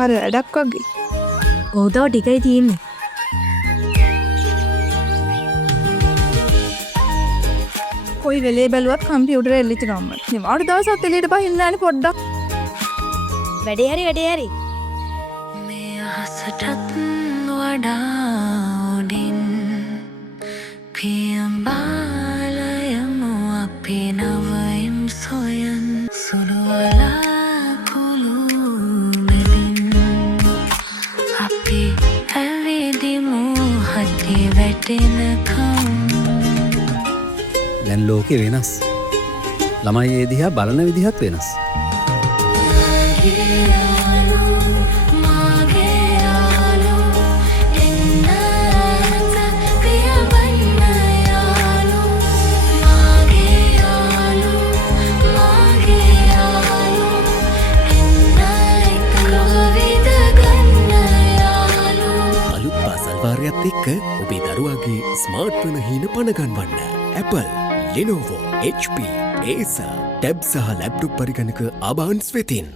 බර වැඩක් වගේ. ඔව් තව ටිකයි තියෙන්නේ. කොයි වෙලේ බැලුවත් කම්පියුටරේ එල්ලිච්ච ගම්ම. නිවාඩු දවසත් එළියට බහින්න නැනේ පොඩ්ඩක්. වැඩේ හරි. මේ අහසටත් වඩා උඩින් පියඹාලයමු අපි නවයිම් සොයන් සුළුවලාකුළු මෙලින් අපි ඇවිදිමු හති වැටෙනකම්. දැන් ලෝකෙ වෙනස්. ළමයි ඒ දිහා බලන විදිහත් වෙනස්. අලුත් පාසල් වාරයත් එක්ක ඔබේ දරුවාගේ ස්මාර්ට් වන හීන පණගන්වන්න Apple, Lenovo, HP, Acer, tab සහ ලැප්ටොප් පරිගණක අබාන්ස් වෙතින්